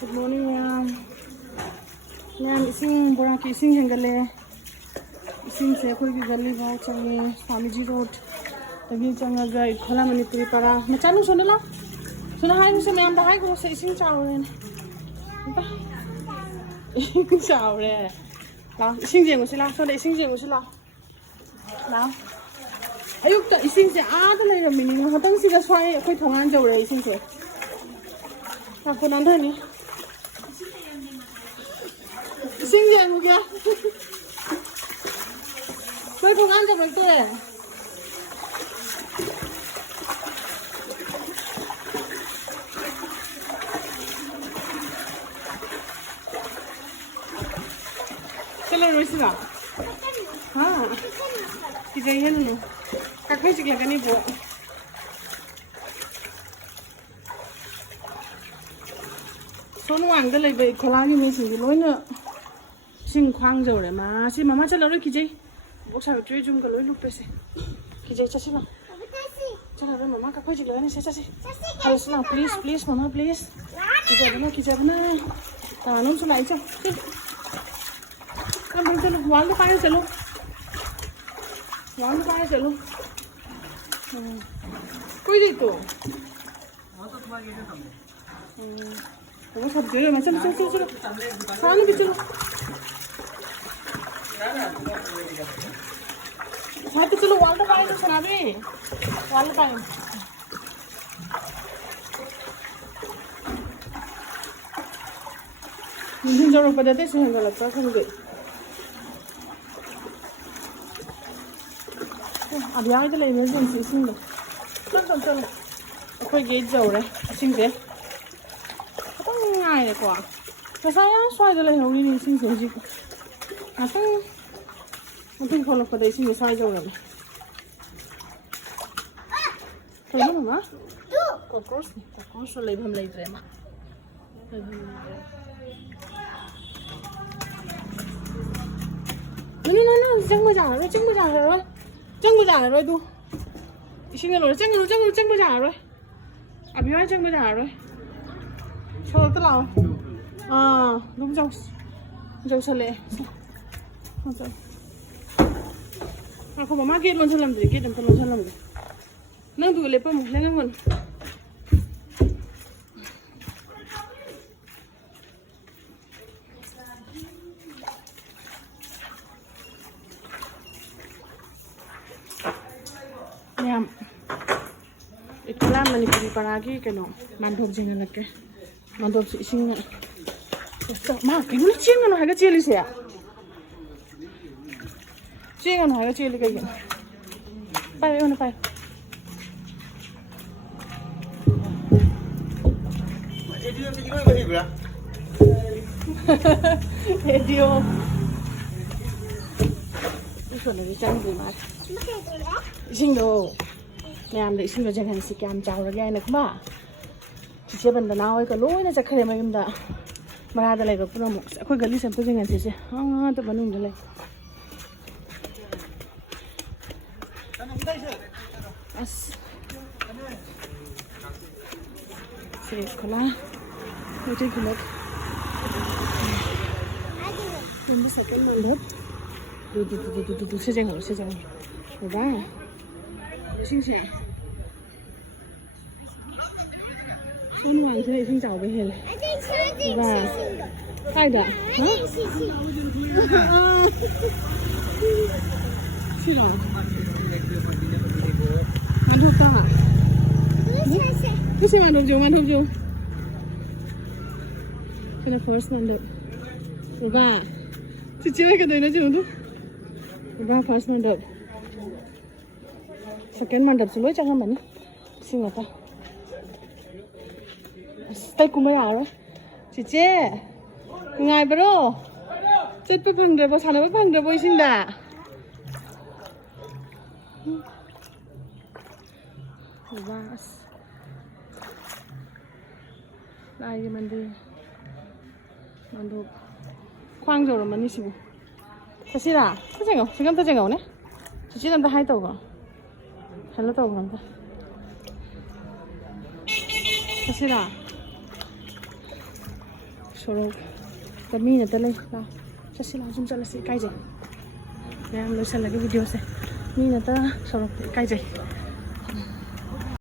Good morning, ma'am. Ma'am, ising bora ki ising hengale. Ising se koi ki gali bhau change Swamiji Road. Tagi changa ga ikhola Manipuri para. Machanu sunela. Suna hai muse ma'am da hai ko se ising chawre ne. Ba. Chawre. La ising jeng usila. So da ising jeng usila. La. Ayuk ta ising se aada lai ramini. Hatang si da swai koi thongan jawre ising se. Na ko nan thani. Ising jeng mu kya? Koi thongan jawre te. चलो रोसिला हाँ कि जाइए ना काहे चिकला कनी बो सोनु आंग ले बे खोलानी में सिंग लोइना सिंग ख्वांग जौरे मा सि मामा चलो रे कि जाइ बक्सा ट्रे जुम का लोइ लुक पेसे कि जाइ चसिला चलो रे मामा काहे चिकला कनी से चसि चलो प्लीज प्लीज मामा प्लीज कि जाबना तानम सुनाइ छ चलो वाल पाए चलो कोई नहीं तो वो सब जगह में चलो खाने भी चलो हाँ तो चलो वाल पाए तो सुना भी वाल पाए मुझे जरूर पता था सुन गलत था सुन गई अभी आगे चले इमरजेंसी इसमें चलो अखोई गेट जौरे इसिंगसे खतंग ngaire ko kasaya swai da lai hori ni ising se ji atang mutin kholo ko da ising swai jaure to mama cockroach lai bham lai tre ma no jang ma jang rồi chân bây giờ rồi tu, xin rồi chân bây giờ rồi, à bây giờ chân bây giờ rồi, sao tới nào, đúng rồi, rồi sao lệ, không sao, không mà market luôn sao làm gì, cái làm sao làm gì, nâng tụi lấy một lấy ngon. Nyam, iklan Manipuri paragi keno mandop jingan lake, mandop si singa. Ma, kini jingan haga cili sih ya? Jingan haga cili kayak. Pai, mana pai? Edio ni gimana sih bro? Edio. Itu nih jangan gimana. Ising đồ làm để sinh ra chẳng hạn sự cam chào ra gai này không ba chỉ sẽ bận nào ấy cả lối nó sẽ khai mà em đã mà ra đây lại được một sẽ khơi gần đi xem tôi chẳng hạn gì chứ tôi vẫn dùng đây này sẽ có lá tôi chơi cái này em biết sẽ cái màn lớp du sẽ chẳng hạn rồi ba xin chào Xuân Hoàng thế này xin chào với Hiền và ai đã hả xin chào ăn hộp ta cái gì ăn hộp chưa cái này first ăn được và chị chưa cái đấy nó chưa đúng và first ăn được second mandap suluy chẳng mình xin người ta tay cũng mới rồi chị chế ngài bro chết bắt phăng rồi bao sáng bắt phăng rồi bao xin đã vas lại mình đi mandop khoang rồi mình đi xíu cái gì đó cái gì ngầu 지금 또 지금 오네 지금 또 하이 또 거 hello 또 그런다 cái gì đó 소록 미나 달래 나 자시라 좀 잘라서 까이제 내가 로살라게 비디오세 미나 다 소록 까이제